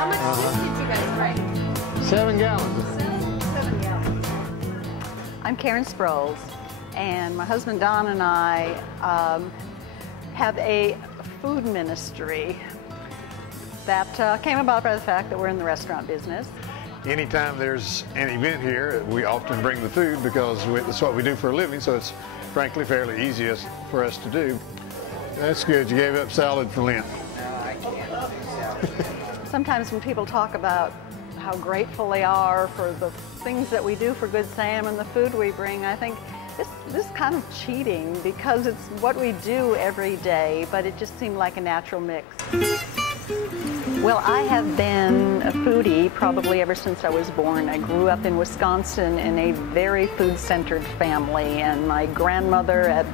How much juice did you guys drink? 7 gallons. 7 gallons. I'm Karen Sproles, and my husband Don and I have a food ministry that came about by the fact that we're in the restaurant business. Anytime there's an event here, we often bring the food because that's what we do for a living, so it's frankly fairly easy for us to do. That's good. You gave up salad for Lent. No, I can't do salad. Sometimes when people talk about how grateful they are for the things that we do for Good Sam and the food we bring, I think this is kind of cheating because it's what we do every day, but it just seemed like a natural mix. Well, I have been a foodie probably ever since I was born. I grew up in Wisconsin in a very food-centered family, and my grandmother had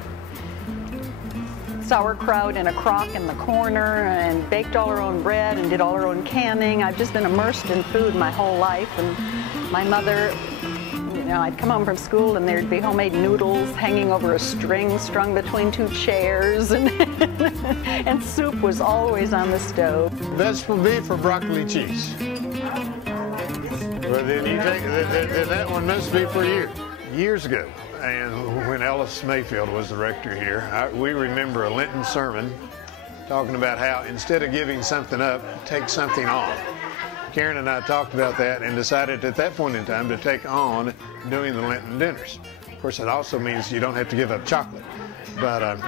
sauerkraut in a crock in the corner and baked all her own bread and did all her own canning. I've just been immersed in food my whole life, and my mother, I'd come home from school and there'd be homemade noodles hanging over a string strung between 2 chairs, and, and soup was always on the stove. Vegetable beef or broccoli cheese? Well, then you take then that one must be for you. Years ago, and when Ellis Mayfield was the rector here, we remember a Lenten sermon talking about how instead of giving something up, take something on. Karen and I talked about that and decided at that point in time to take on doing the Lenten dinners. Of course, it also means you don't have to give up chocolate. But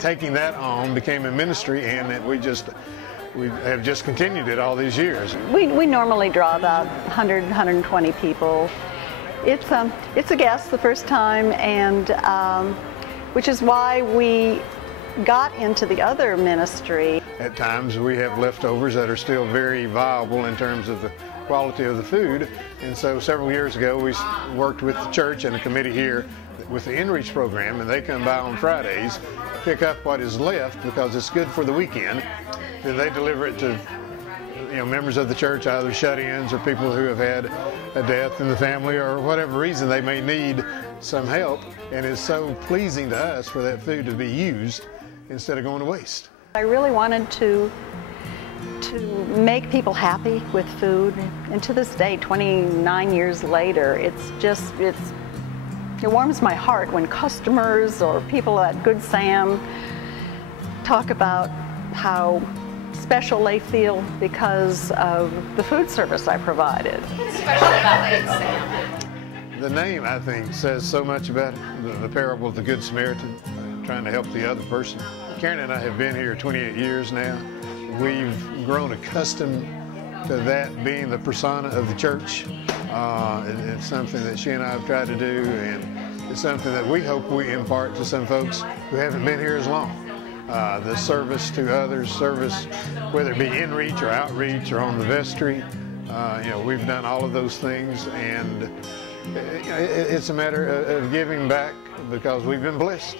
taking that on became a ministry, and we have just continued it all these years. We normally draw about 100, 120 people. It's a guest the first time, and which is why we got into the other ministry. At times we have leftovers that are still very viable in terms of the quality of the food, and so several years ago we worked with the church and a committee here with the In-Reach program, and they come by on Fridays, pick up what is left because it's good for the weekend, then they deliver it to members of the church, either shut-ins or people who have had a death in the family or whatever reason they may need some help, and it's so pleasing to us for that food to be used instead of going to waste. I really wanted to make people happy with food, and to this day, 29 years later, it warms my heart when customers or people at Good Sam talk about how special they feel because of the food service I provided. What's special about Good Sam? The name, I think, says so much about it. The parable of the Good Samaritan, trying to help the other person. Karen and I have been here 28 years now. We've grown accustomed to that being the persona of the church. It's something that she and I have tried to do, and it's something that we hope we impart to some folks who haven't been here as long. The service to others, service whether it be in-reach or outreach or on the vestry. We've done all of those things, and it's a matter of giving back because we've been blessed.